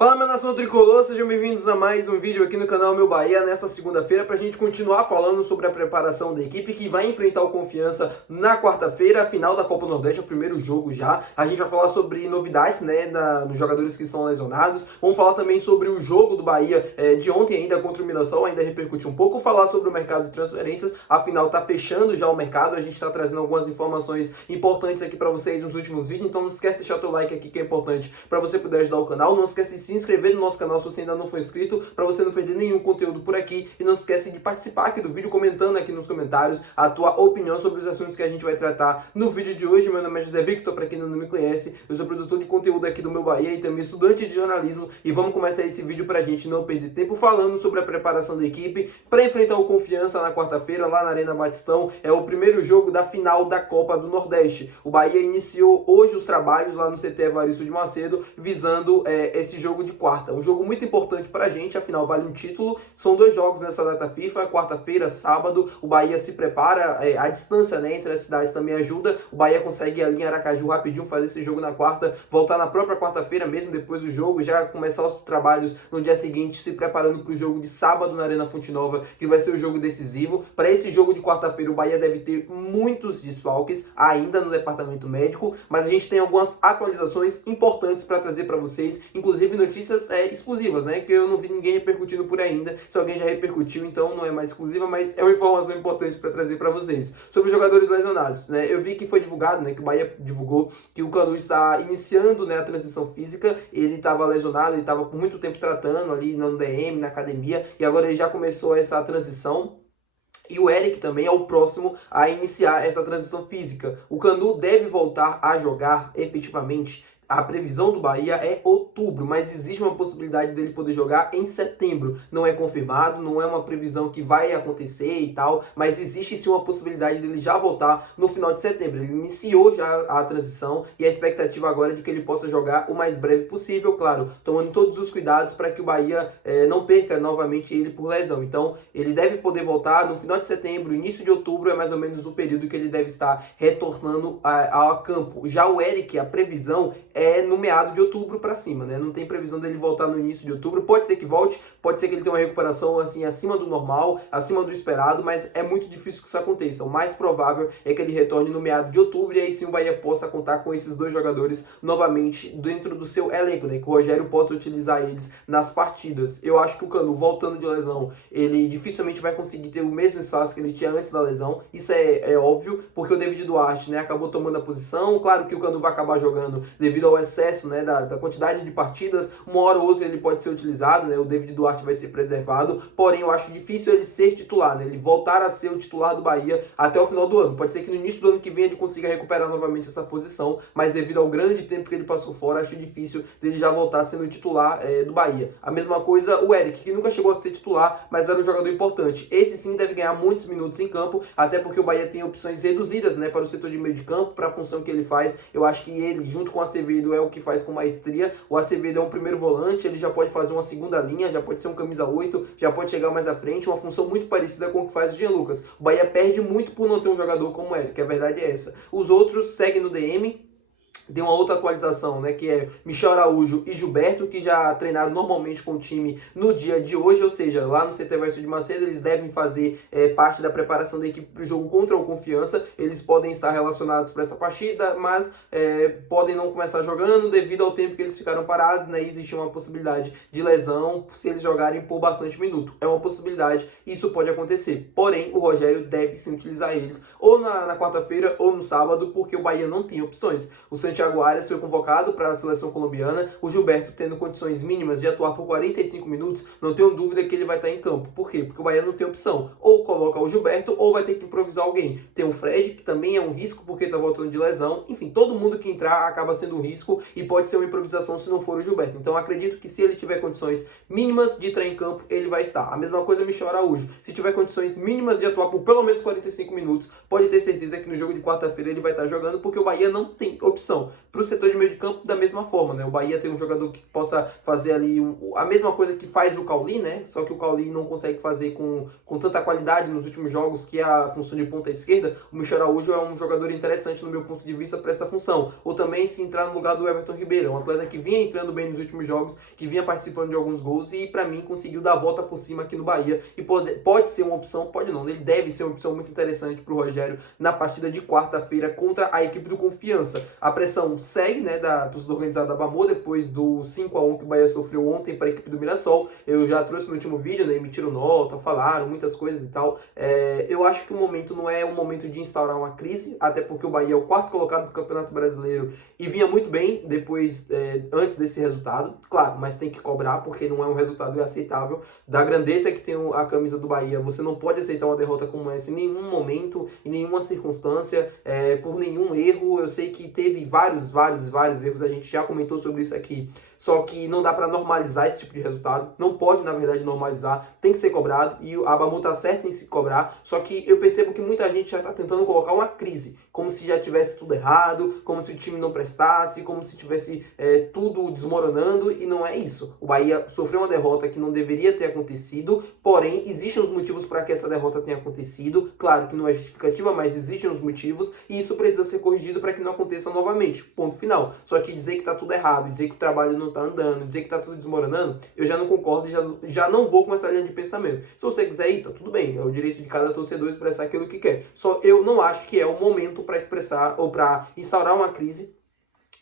Fala, minha nação tricolor, sejam bem-vindos a mais um vídeo aqui no canal Meu Bahia nessa segunda-feira para a gente continuar falando sobre a preparação da equipe que vai enfrentar o Confiança na quarta-feira, a final da Copa Nordeste, é o primeiro jogo já. A gente vai falar sobre novidades, né, nos jogadores que estão lesionados. Vamos falar também sobre o jogo do Bahia de ontem ainda contra o Mirassol, ainda repercutir um pouco. Falar sobre o mercado de transferências, afinal tá fechando já o mercado, a gente está trazendo algumas informações importantes aqui para vocês nos últimos vídeos, então não esquece de deixar o teu like aqui que é importante para você poder ajudar o canal. Não esquece de se inscrever no nosso canal se você ainda não for inscrito, para você não perder nenhum conteúdo por aqui. E não esquece de participar aqui do vídeo, comentando aqui nos comentários a tua opinião sobre os assuntos que a gente vai tratar no vídeo de hoje. Meu nome é José Victor, para quem não me conhece, eu sou produtor de conteúdo aqui do Meu Bahia e também estudante de jornalismo. E vamos começar esse vídeo para a gente não perder tempo falando sobre a preparação da equipe para enfrentar o Confiança na quarta-feira lá na Arena Batistão. É o primeiro jogo da final da Copa do Nordeste. O Bahia iniciou hoje os trabalhos lá no CT Evaristo de Macedo, visando esse jogo de quarta. Um jogo muito importante para a gente, afinal vale um título. São dois jogos nessa data FIFA, quarta-feira, sábado. O Bahia se prepara, a distância, né, entre as cidades também ajuda. O Bahia consegue ali em Aracaju rapidinho fazer esse jogo na quarta, voltar na própria quarta-feira mesmo depois do jogo, já começar os trabalhos no dia seguinte, se preparando para o jogo de sábado na Arena Fonte Nova, que vai ser o jogo decisivo. Para esse jogo de quarta-feira, o Bahia deve ter muitos desfalques ainda no departamento médico, mas a gente tem algumas atualizações importantes para trazer para vocês, inclusive notícias exclusivas, né, que eu não vi ninguém repercutindo por aí ainda. Se alguém já repercutiu, então não é mais exclusiva, mas é uma informação importante para trazer para vocês. Sobre os jogadores lesionados, né, eu vi que foi divulgado, né, que o Bahia divulgou que o Canu está iniciando, né, a transição física. Ele estava lesionado, ele estava por muito tempo tratando ali no DM, na academia, e agora ele já começou essa transição. E o Eric também é o próximo a iniciar essa transição física. O Canu deve voltar a jogar efetivamente. A previsão do Bahia é outubro, mas existe uma possibilidade dele poder jogar em setembro. Não é confirmado, não é uma previsão que vai acontecer e tal, mas existe sim uma possibilidade dele já voltar no final de setembro. Ele iniciou já a transição e a expectativa agora é de que ele possa jogar o mais breve possível, claro, tomando todos os cuidados para que o Bahia não perca novamente ele por lesão. Então, ele deve poder voltar no final de setembro, início de outubro é mais ou menos o período que ele deve estar retornando ao campo. Já o Eric, a previsão é no meado de outubro para cima, né? Não tem previsão dele voltar no início de outubro. Pode ser que volte, pode ser que ele tenha uma recuperação assim acima do normal, acima do esperado, mas é muito difícil que isso aconteça. O mais provável é que ele retorne no meado de outubro e aí sim o Bahia possa contar com esses dois jogadores novamente dentro do seu elenco, né? Que o Rogério possa utilizar eles nas partidas. Eu acho que o Canu, voltando de lesão, ele dificilmente vai conseguir ter o mesmo espaço que ele tinha antes da lesão. Isso é óbvio, porque o David Duarte, né, acabou tomando a posição. Claro que o Canu vai acabar jogando devido ao excesso, né, da quantidade de partidas. Uma hora ou outra ele pode ser utilizado, né, o David Duarte vai ser preservado, porém eu acho difícil ele ser titular, né, ele voltar a ser o titular do Bahia até o final do ano. Pode ser que no início do ano que vem ele consiga recuperar novamente essa posição, mas devido ao grande tempo que ele passou fora, acho difícil dele já voltar sendo o titular do Bahia. A mesma coisa o Eric, que nunca chegou a ser titular, mas era um jogador importante. Esse sim deve ganhar muitos minutos em campo, até porque o Bahia tem opções reduzidas, né, para o setor de meio de campo, para a função que ele faz. Eu acho que ele, junto com o Acevedo, é o que faz com maestria. O Acevedo é um primeiro volante, ele já pode fazer uma segunda linha, já pode ser um camisa 8, já pode chegar mais à frente, uma função muito parecida com o que faz o Jean Lucas. O Bahia perde muito por não ter um jogador como ele, que a verdade é essa. Os outros seguem no DM. Tem uma outra atualização, né, que é Michel Araújo e Gilberto, que já treinaram normalmente com o time no dia de hoje, ou seja, lá no CT Evaristo de Macedo, eles devem fazer parte da preparação da equipe para o jogo contra o Confiança. Eles podem estar relacionados para essa partida, mas podem não começar jogando devido ao tempo que eles ficaram parados, né, existe uma possibilidade de lesão se eles jogarem por bastante minuto. É uma possibilidade, isso pode acontecer. Porém, o Rogério deve sim utilizar eles ou na quarta-feira ou no sábado, porque o Bahia não tem opções. O Santiago Arias foi convocado para a seleção colombiana. O Gilberto, tendo condições mínimas de atuar por 45 minutos, não tenho dúvida que ele vai estar em campo. Por quê? Porque o Bahia não tem opção. Ou coloca o Gilberto, ou vai ter que improvisar alguém. Tem o Fred, que também é um risco porque está voltando de lesão. Enfim, todo mundo que entrar acaba sendo um risco e pode ser uma improvisação se não for o Gilberto. Então, acredito que se ele tiver condições mínimas de entrar em campo, ele vai estar. A mesma coisa Michel Araújo. Se tiver condições mínimas de atuar por pelo menos 45 minutos, pode ter certeza que no jogo de quarta-feira ele vai estar jogando, porque o Bahia não tem opção. função. Para o setor de meio de campo, da mesma forma, né? O Bahia tem um jogador que possa fazer ali a mesma coisa que faz o Cauli, né? Só que o Cauli não consegue fazer com tanta qualidade nos últimos jogos, que é a função de ponta esquerda. O Michel Araújo é um jogador interessante no meu ponto de vista para essa função. Ou também se entrar no lugar do Everton Ribeiro, um atleta que vinha entrando bem nos últimos jogos, que vinha participando de alguns gols e para mim conseguiu dar a volta por cima aqui no Bahia. E pode ser uma opção, pode não, ele deve ser uma opção muito interessante para o Rogério na partida de quarta-feira contra a equipe do Confiança. A pressão segue, né, da torcida organizada da Bamô, depois do 5-1 que o Bahia sofreu ontem para a equipe do Mirassol. Eu já trouxe no último vídeo, né, emitiram nota, falaram muitas coisas e tal. Eu acho que o momento não é um momento de instaurar uma crise, até porque o Bahia é o quarto colocado do Campeonato Brasileiro e vinha muito bem antes desse resultado, claro, mas tem que cobrar porque não é um resultado aceitável. Da grandeza que tem a camisa do Bahia, você não pode aceitar uma derrota como essa em nenhum momento, em nenhuma circunstância, por nenhum erro. Eu sei que teve vários erros, a gente já comentou sobre isso aqui, só que não dá para normalizar esse tipo de resultado, não pode na verdade normalizar, tem que ser cobrado e a Bamô tá certa em se cobrar, só que eu percebo que muita gente já está tentando colocar uma crise, como se já tivesse tudo errado, como se o time não prestasse, como se tivesse tudo desmoronando, e não é isso. O Bahia sofreu uma derrota que não deveria ter acontecido, porém existem os motivos para que essa derrota tenha acontecido, claro que não é justificativa, mas existem os motivos e isso precisa ser corrigido para que não aconteça novamente, ponto final. Só que dizer que tá tudo errado, dizer que o trabalho não tá andando, dizer que tá tudo desmoronando, eu já não concordo e já não vou com essa linha de pensamento. Se você quiser ir, tá tudo bem, é o direito de cada torcedor expressar aquilo que quer. Só eu não acho que é o momento para expressar ou para instaurar uma crise,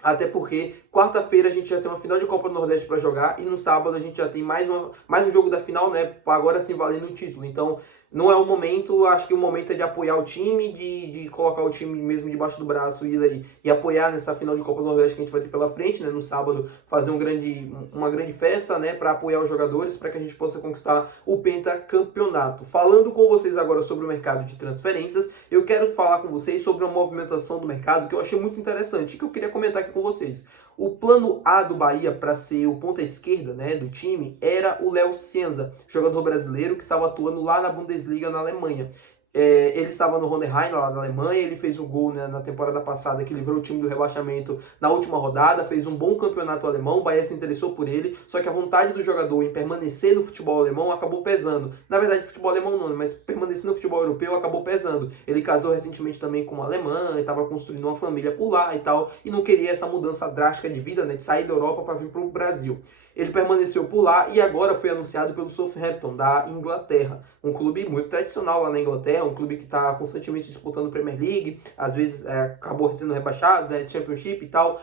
até porque quarta-feira a gente já tem uma final de Copa do Nordeste para jogar e no sábado a gente já tem mais um jogo da final, né? Agora sim valendo o título. Então não é o momento, acho que o momento é de apoiar o time, de colocar o time mesmo debaixo do braço e apoiar nessa final de Copa do Nordeste que a gente vai ter pela frente, né? No sábado fazer uma grande festa, né? Para apoiar os jogadores, para que a gente possa conquistar o pentacampeonato. Falando com vocês agora sobre o mercado de transferências, eu quero falar com vocês sobre uma movimentação do mercado que eu achei muito interessante e que eu queria comentar aqui com vocês. O plano A do Bahia para ser o ponta esquerda, né, do time era o Léo Cienza, jogador brasileiro que estava atuando lá na Bundesliga na Alemanha. Ele estava no Hoffenheim, lá na Alemanha, ele fez um gol, né, na temporada passada que livrou o time do rebaixamento na última rodada, fez um bom campeonato alemão, o Bahia se interessou por ele, só que a vontade do jogador em permanecer no futebol alemão acabou pesando. Na verdade, futebol alemão não, mas permanecer no futebol europeu acabou pesando. Ele casou recentemente também com uma alemã, estava construindo uma família por lá e tal, e não queria essa mudança drástica de vida, né, de sair da Europa para vir para o Brasil. Ele permaneceu por lá e agora foi anunciado pelo Southampton, da Inglaterra. Um clube muito tradicional lá na Inglaterra, um clube que está constantemente disputando Premier League, às vezes acabou sendo rebaixado, né, Championship e tal,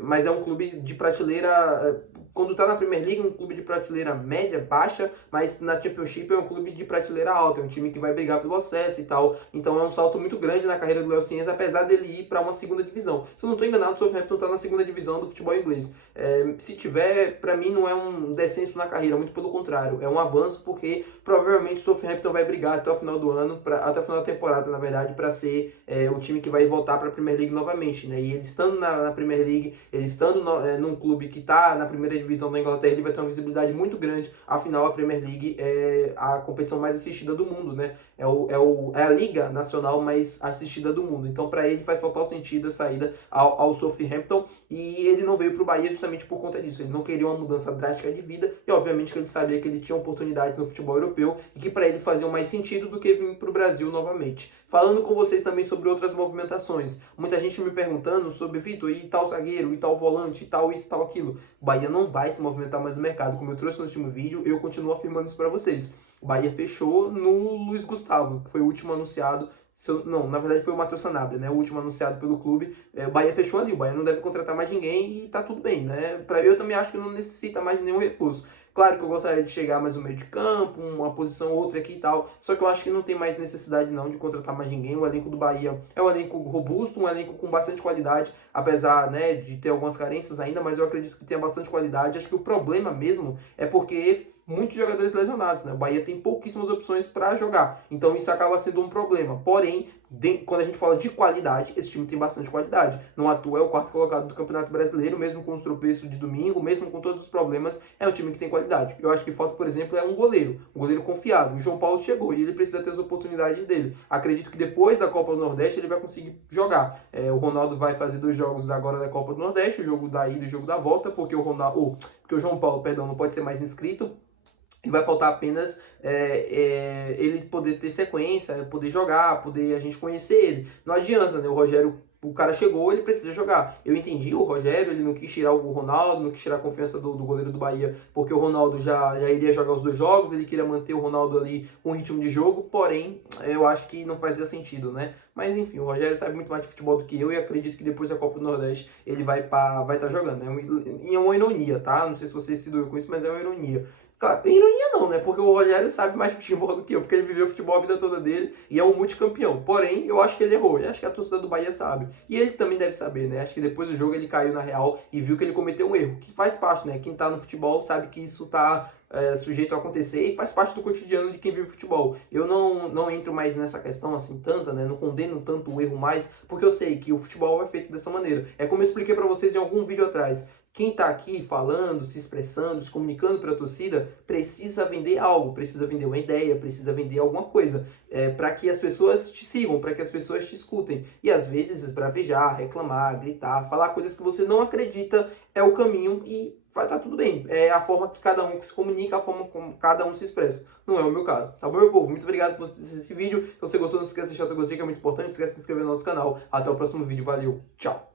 mas é um clube de prateleira, quando está na Premier League, um clube de prateleira média, baixa, mas na Championship é um clube de prateleira alta, é um time que vai brigar pelo acesso e tal. Então é um salto muito grande na carreira do Léo Cienza, apesar dele ir para uma segunda divisão. Se eu não estou enganado, o Southampton está na segunda divisão do futebol inglês. Se tiver, para mim não é um descenso na carreira, muito pelo contrário, é um avanço, porque provavelmente o Southampton vai brigar até o final do ano, até o final da temporada, na verdade, para ser o time que vai voltar para a Premier League novamente, né? E ele estando na Premier League, ele estando num clube que está na primeira divisão da Inglaterra, ele vai ter uma visibilidade muito grande. Afinal, a Premier League é a competição mais assistida do mundo, né? É a liga nacional mais assistida do mundo. Então, para ele faz total sentido a saída ao Southampton, e ele não veio para o Bahia justamente por conta disso. Ele não queria uma mudança drástica de vida e, obviamente, que ele sabia que ele tinha oportunidades no futebol europeu e que para ele faziam mais sentido do que vir para o Brasil novamente. Falando com vocês também sobre outras movimentações. Muita gente me perguntando sobre, Vitor, e tal zagueiro, e tal volante, e tal isso, tal aquilo. O Bahia não vai se movimentar mais no mercado. Como eu trouxe no último vídeo, eu continuo afirmando isso para vocês. O Bahia fechou no Luiz Gustavo, que foi o último anunciado. Não, na verdade foi o Matheus Sanabria, né? O último anunciado pelo clube. O Bahia fechou ali, o Bahia não deve contratar mais ninguém e tá tudo bem, né? Eu também acho que não necessita mais de nenhum reforço. Claro que eu gostaria de chegar mais no meio de campo, uma posição ou outra aqui e tal, só que eu acho que não tem mais necessidade não de contratar mais ninguém. O elenco do Bahia é um elenco robusto, um elenco com bastante qualidade, apesar, né, de ter algumas carências ainda, mas eu acredito que tenha bastante qualidade. Acho que o problema mesmo é porque muitos jogadores lesionados, né? O Bahia tem pouquíssimas opções para jogar, então isso acaba sendo um problema. Porém, quando a gente fala de qualidade, esse time tem bastante qualidade. Não à toa é o quarto colocado do Campeonato Brasileiro, mesmo com os tropeços de domingo, mesmo com todos os problemas, é um time que tem qualidade. Eu acho que falta, por exemplo, é um goleiro confiável. O João Paulo chegou e ele precisa ter as oportunidades dele. Acredito que depois da Copa do Nordeste ele vai conseguir jogar. O Ronaldo vai fazer 2 jogos agora da Copa do Nordeste, o jogo da ida e o jogo da volta, porque o João Paulo, perdão, não pode ser mais inscrito. E vai faltar apenas ele poder ter sequência, poder jogar, poder a gente conhecer ele. Não adianta, né? O Rogério, o cara chegou, ele precisa jogar. Eu entendi o Rogério, ele não quis tirar o Ronaldo, não quis tirar a confiança do goleiro do Bahia, porque o Ronaldo já iria jogar os 2 jogos, ele queria manter o Ronaldo ali com ritmo de jogo, porém, eu acho que não fazia sentido, né? Mas enfim, o Rogério sabe muito mais de futebol do que eu e acredito que depois da Copa do Nordeste ele vai estar jogando. É uma ironia, tá? Não sei se vocês se doem com isso, mas é uma ironia. Claro, ironia não, né? Porque o Rogério sabe mais de futebol do que eu, porque ele viveu futebol a vida toda dele e é um multicampeão. Porém, eu acho que ele errou. Eu acho que a torcida do Bahia sabe. E ele também deve saber, né? Acho que depois do jogo ele caiu na real e viu que ele cometeu um erro. Que faz parte, né? Quem tá no futebol sabe que isso tá sujeito a acontecer e faz parte do cotidiano de quem vive futebol. Eu não entro mais nessa questão assim tanta, né? Não condeno tanto o erro mais, porque eu sei que o futebol é feito dessa maneira. É como eu expliquei pra vocês em algum vídeo atrás. Quem está aqui falando, se expressando, se comunicando para a torcida, precisa vender algo, precisa vender uma ideia, precisa vender alguma coisa, para que as pessoas te sigam, para que as pessoas te escutem. E às vezes esbravejar, reclamar, gritar, falar coisas que você não acredita é o caminho e vai estar tudo bem. É a forma que cada um se comunica, a forma como cada um se expressa. Não é o meu caso. Tá bom, meu povo? Muito obrigado por assistir esse vídeo. Se você gostou, não se esqueça de deixar o seu gostei, que é muito importante. Não se esqueça de se inscrever no nosso canal. Até o próximo vídeo. Valeu. Tchau.